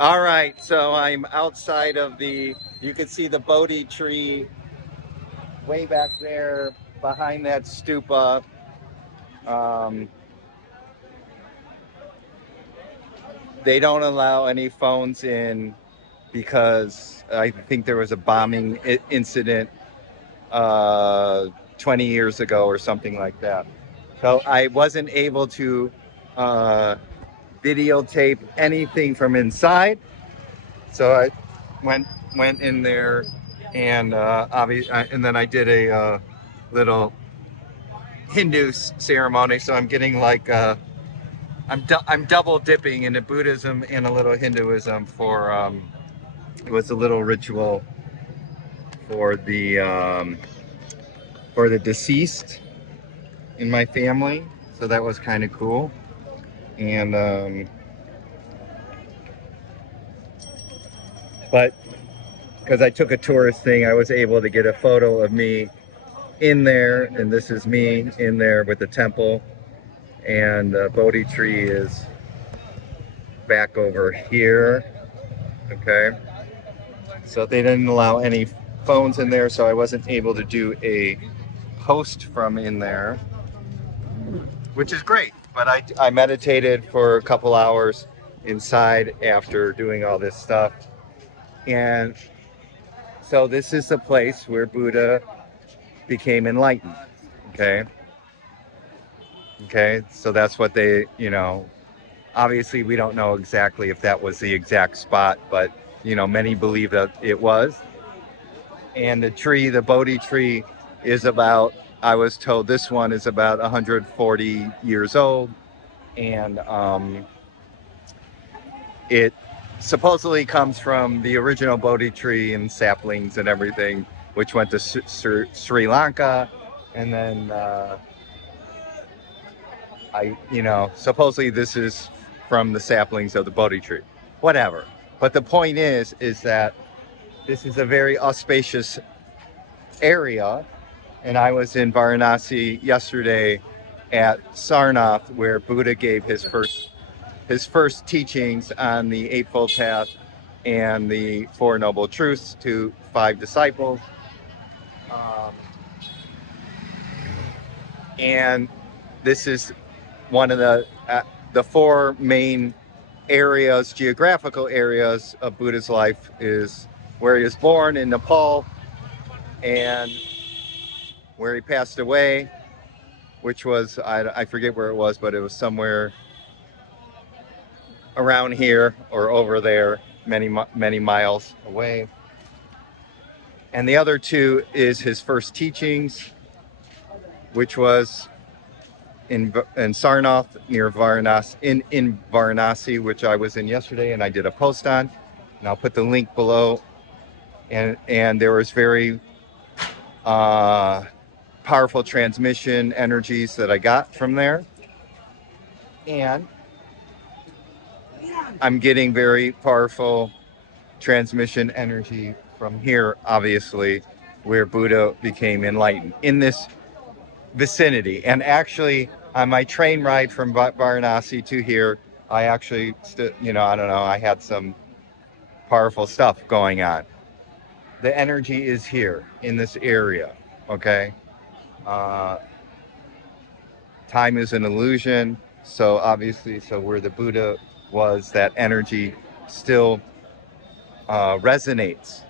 All right, so I'm outside of you can see the Bodhi tree way back there behind that stupa. Um, they don't allow any phones in because I think there was a bombing incident uh, 20 years ago or something like that. So I wasn't able to uh, videotape anything from inside. So I went went in there, and and then I did a little Hindu ceremony. So I'm getting like I'm double dipping into Buddhism and a little Hinduism for it was a little ritual for the deceased in my family. So that was kind of cool, and but because I took a tourist thing, I was able to get a photo of me in there, and this is me in there with the temple, and the Bodhi tree is back over here. Okay, so they didn't allow any phones in there, so I wasn't able to do a post from in there, which is great. But I meditated for a couple hours inside after doing all this stuff, and so this is the place where Buddha became enlightened. Okay. Okay. So that's what obviously we don't know exactly if that was the exact spot, but, many believe that it was. And the Bodhi tree I was told this one is about 140 years old. And it supposedly comes from the original Bodhi tree and saplings and everything, which went to Sri Lanka. And then supposedly this is from the saplings of the Bodhi tree, whatever. But the point is that this is a very auspicious area, and I was in Varanasi yesterday at Sarnath, where Buddha gave his first teachings on the Eightfold Path and the Four Noble Truths to 5 disciples. Um, and this is one of the four main geographical areas of Buddha's life is where he was born in Nepal and where he passed away, which was, I forget where it was, but it was somewhere around here or over there, many miles away. And the other two is his first teachings, which was in Sarnath near Varanasi, in Varanasi, which I was in yesterday and I did a post on, and I'll put the link below. And there was very powerful transmission energies that I got from there, and I'm getting very powerful transmission energy from here, obviously, where Buddha became enlightened in this vicinity. And actually, on my train ride from Varanasi to here, I actually, I don't know, I had some powerful stuff going on. The energy is here in this area, okay? Time is an illusion, so obviously, where the Buddha was, that energy still resonates,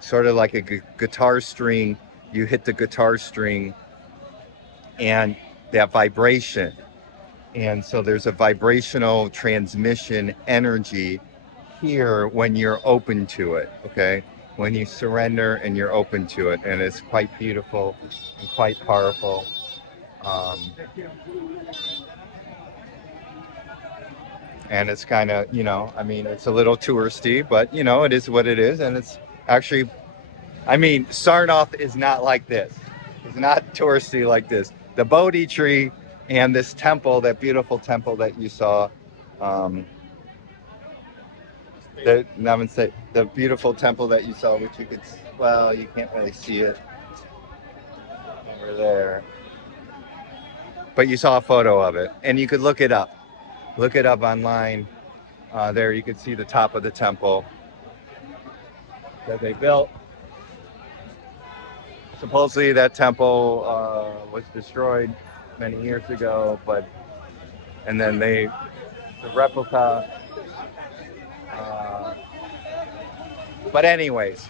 sort of like a guitar string. You hit the guitar string and that vibration. And so there's a vibrational transmission energy here when you're open to it, okay? When you surrender and you're open to it. And it's quite beautiful and quite powerful. And it's kind of, it's a little touristy, but, it is what it is. And it's actually, Sarnath is not like this. It's not touristy like this. The Bodhi tree and this temple, that beautiful temple that you saw, the beautiful temple that you saw, which you can't really see it over there, but you saw a photo of it, and you could look it up online. There you can see the top of the temple that they built. Supposedly that temple was destroyed many years ago, and then the replica. Uh, but anyways,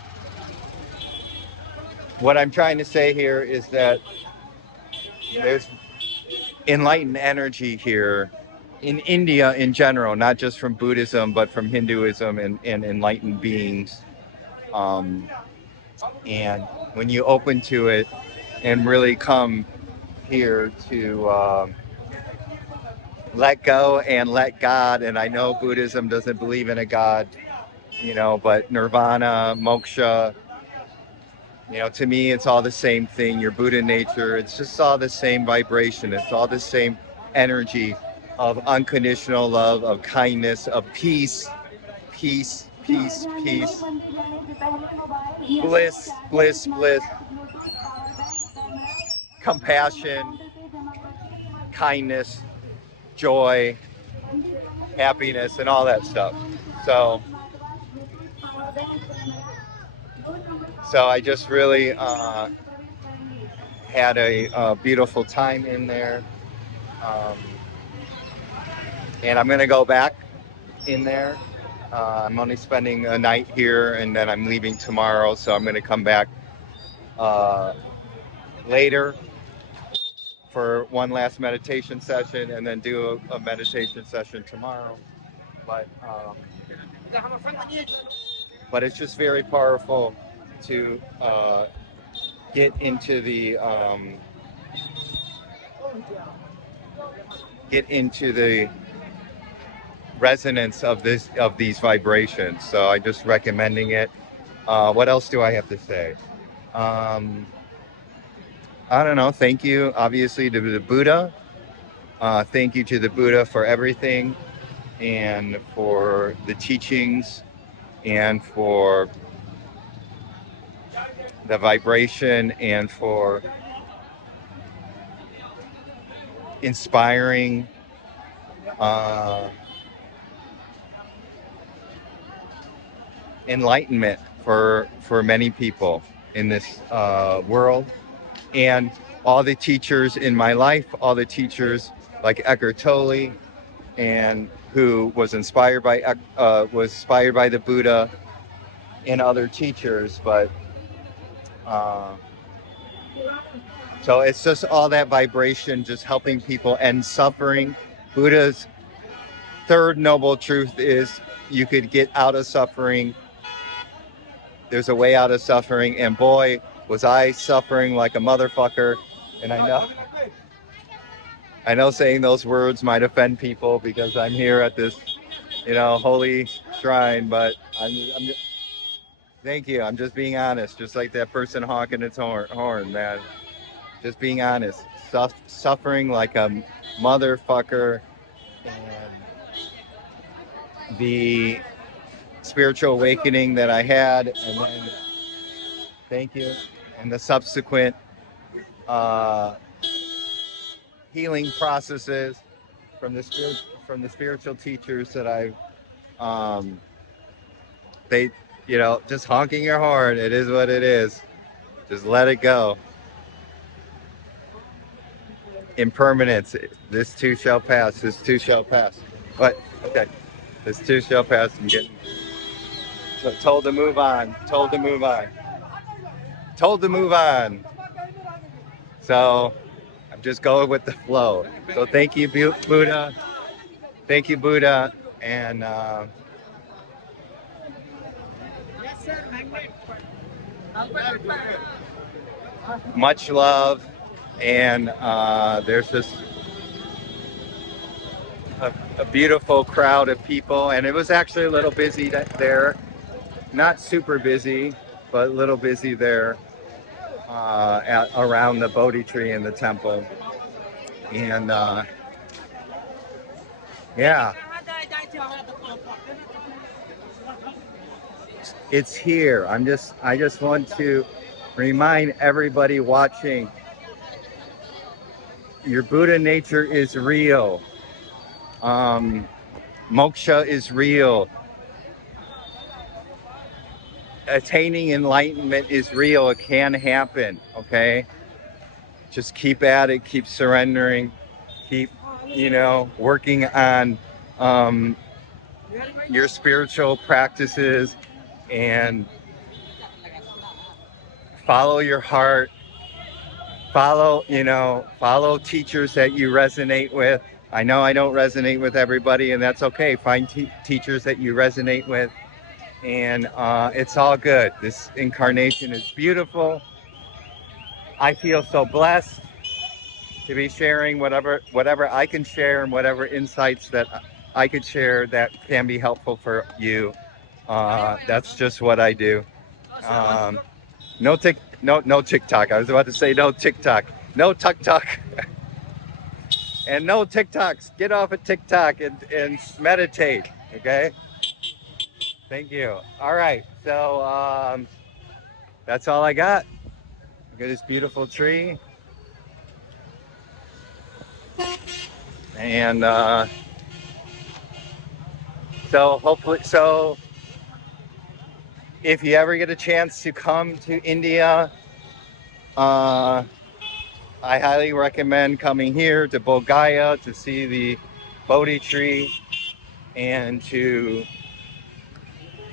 what I'm trying to say here is that there's enlightened energy here in India in general, not just from Buddhism, but from Hinduism and enlightened beings. And when you open to it and really come here to let go and let God, and I know Buddhism doesn't believe in a God, but nirvana, moksha, to me, it's all the same thing. Your Buddha nature, it's just all the same vibration. It's all the same energy of unconditional love, of kindness, of peace, peace, peace, peace, bliss, bliss, bliss, compassion, kindness, joy, happiness, and all that stuff. So I just really had a beautiful time in there. And I'm going to go back in there. I'm only spending a night here, and then I'm leaving tomorrow. So I'm going to come back later for one last meditation session, and then do a meditation session tomorrow. But it's just very powerful to get into the resonance of these vibrations. So I'm just recommending it. What else do I have to say? I don't know. Thank you, obviously, to the Buddha. Thank you to the Buddha for everything, and for the teachings, and for the vibration, and for inspiring enlightenment for many people in this world. And all the teachers in my life, all the teachers like Eckhart Tolle, and who was inspired by the Buddha and other teachers. But so it's just all that vibration, just helping people end suffering. Buddha's third noble truth is you could get out of suffering. There's a way out of suffering, and boy, was I suffering like a motherfucker. And I know saying those words might offend people because I'm here at this, holy shrine, but thank you. I'm just being honest, just like that person honking its horn, man. Just being honest. Suffering like a motherfucker, and the spiritual awakening that I had, and then thank you, and the subsequent healing processes from the spiritual teachers that I've they just honking your horn. It is what it is. Just let it go. Impermanence. This too shall pass. This too shall pass. But okay, this too shall pass. I'm getting told to move on. Told to move on. Told to move on. So I'm just going with the flow. So thank you, Buddha. Thank you, Buddha, and much love. And there's just a beautiful crowd of people, and it was actually a little busy there. Not super busy, but a little busy there around the Bodhi Tree in the temple. And yeah, it's here. I just want to remind everybody watching, your Buddha nature is real. Moksha is real. Attaining enlightenment is real. It can happen. Okay. Just keep at it. Keep surrendering. Keep, working on your spiritual practices and follow your heart. Follow teachers that you resonate with. I know I don't resonate with everybody, and that's okay. Find teachers that you resonate with, and it's all good. This incarnation is beautiful. I feel so blessed to be sharing whatever I can share and whatever insights that I could share that can be helpful for you. That's just what I do. No TikTok. I was about to say no TikTok. No TikTok. And no TikToks. Get off of TikTok and meditate. Okay. Thank you. All right. So that's all I got. Look at this beautiful tree. And so if you ever get a chance to come to India, I highly recommend coming here to Bodh Gaya to see the Bodhi Tree and to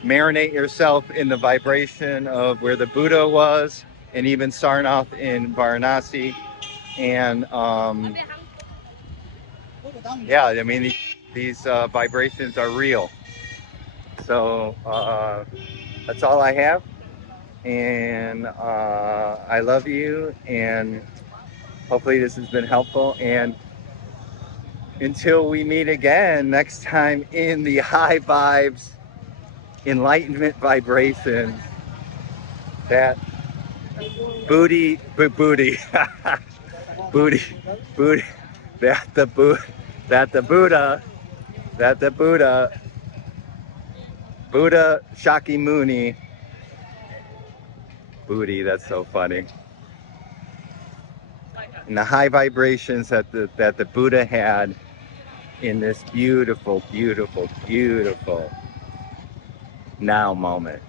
marinate yourself in the vibration of where the Buddha was, and even Sarnath in Varanasi. And yeah, I mean, these vibrations are real. So that's all I have. And I love you. And hopefully this has been helpful. And until we meet again next time in the high vibes, enlightenment vibration, that booty, booty, booty, booty, that the Buddha, Buddha Shakyamuni, booty. That's so funny. And the high vibrations that the Buddha had in this beautiful, beautiful, beautiful now moment.